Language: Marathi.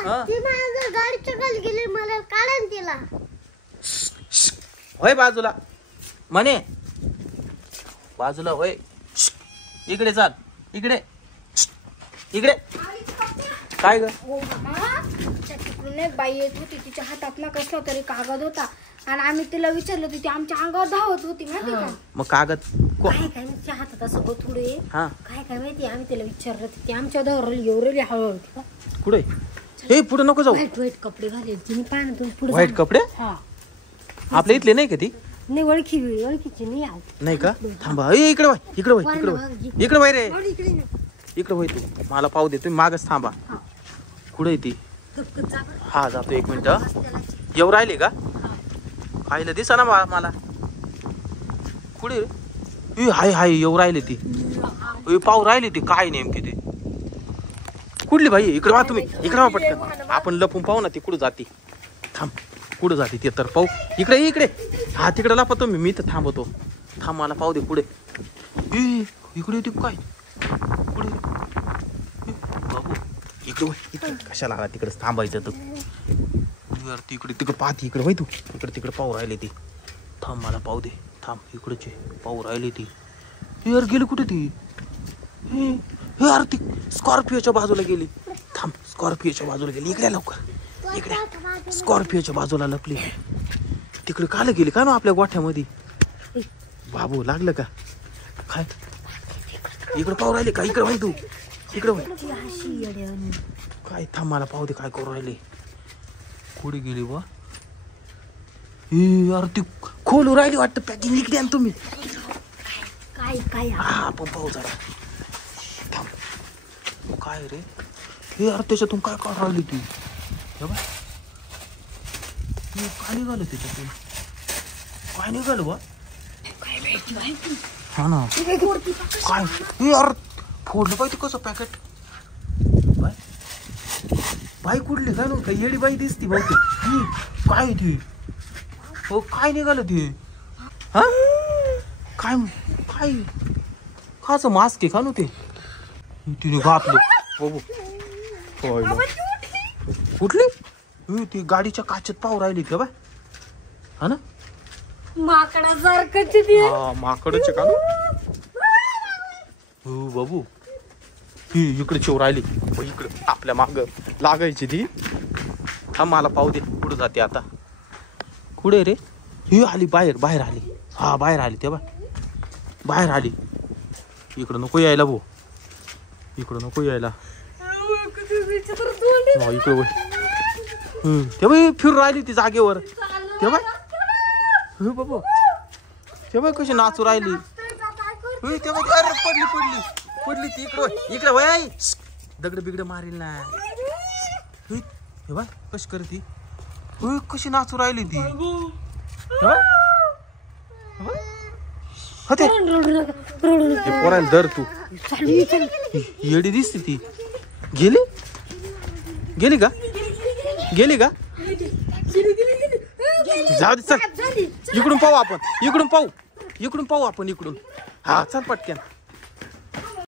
ती माझ्या गाडीच्या खाली गेली मला काढा ना तिला. होय बाजूला म्हणे बाजूला होय. इकडे चाल इकडे इकडे. काय ग तिकडून एक बाई येत होती तिच्या हातात ना कसला तरी कागद होता आणि आम्ही तिला विचारलं होती ती आमच्या अंगावर धावत होती माहिती का. मग कागद काय काय तिच्या हातात असं गोथुडे काय काय माहिती आम्ही तिला विचारलं ती आमच्या धावरली एवढी हळू होती का. कुठे हे पुढे नको जाऊ. व्हाईट कपडे घाले तिने पाहा ना तुम्ही पुढे. व्हाईट कपडे हा आपल्या इथले नाही का ती. नाही ओळखीची नाही आव नाही का. थांबा इकडे वय इकडे वय इकडे वय इकडे वय रे इकडे वय. तू मला पाहू दे तुम्ही मागच थांबा. कुठे ती. हा जातो 1 मिनिट. येऊ राहिली का खायला दिसा ना मला. कुठे हाय हाय येऊ राहिली ती. पाहू राहिली ती काय नेमकी ती. कुठली बाई इकडे वा तुम्ही इकडे वा पटकन. आपण लपून पाहू ना ती कुठं जाते. थांब कुठं जाते ते तर पाहू. इकडे इकडे हा तिकडे लपतो मी तर थांबतो. थांब मला पाहू दे पुढे. इकडे येते काय पुढे बाबू. इकडे कशाला आला तिकडे थांबायचं तर. तिकडे तिकडे पाहते इकडे वय तू इकडे तिकडे पाहू राहिली ती. थांब मला पाहू दे. थांब इकडचे पाहू राहिली ती. यार गेली कुठे ती. यार ती स्कॉर्पिओच्या बाजूला गेली. थांब स्कॉर्पिओच्या बाजूला गेली. इकडे लवकर इकडे स्कॉर्पिओच्या बाजूला लपली. तिकडे काल गेली का ना आपल्या गोठ्यामध्ये. बाबू लागलं का काय. इकडे पाहू राहिले का इकडे वय तू इकडे वय काय. थांब मला पाहू दे काय करू राहिले. कुठे गेली बा. यार ती खोलू राहिली वाटतं पॅकिंग. इकडे आण तुम्ही काय काय हा आपण पाहू जरा. थांब काय रे यार त्याच्यातून काय काढ राहिली ती. काय निघालं त्याच्यातून काय निघालं बा. हा ना काय यार फोडलं पाहिजे कसं पॅकेट. बाई कुठली काय नव्हतं येडी बाई दिसती बहुतेक. काय ती हो काय निघालं ते. हा काय काय खाच मास्क आहे का नव्हते. तिने घातलं बाबू. कुठली ती गाडीच्या काचेत पाहू राहिली का बाय. हा ना माकडासारखं माकडच का हो बाबू. ही इकडे चिव राहिली इकडे आपल्या माग लागायची ती. हा मला पाहू दे कुठं जाते आता. कुठे रे ही आली बाहेर आली. हा बाहेर आली तेव्हा बाहेर आली. इकडं नको यायला भाऊ इकडं नको यायला. इकडे तेव्हा फिरून राहिली ती जागेवर. तेव्हा बाबू तेव्हा कशी नाचू राहिली. तेव्हा अरे पडली ती इकडे वय. दगड बिगड मारेल ना. हे बाय कशी करती कशी नाचू राहिली ती. पोरायला धर तू. येडी दिसते ती. गेली का जाऊ दे चल. इकडून पाहू आपण इकडून हा चल पटक्यान.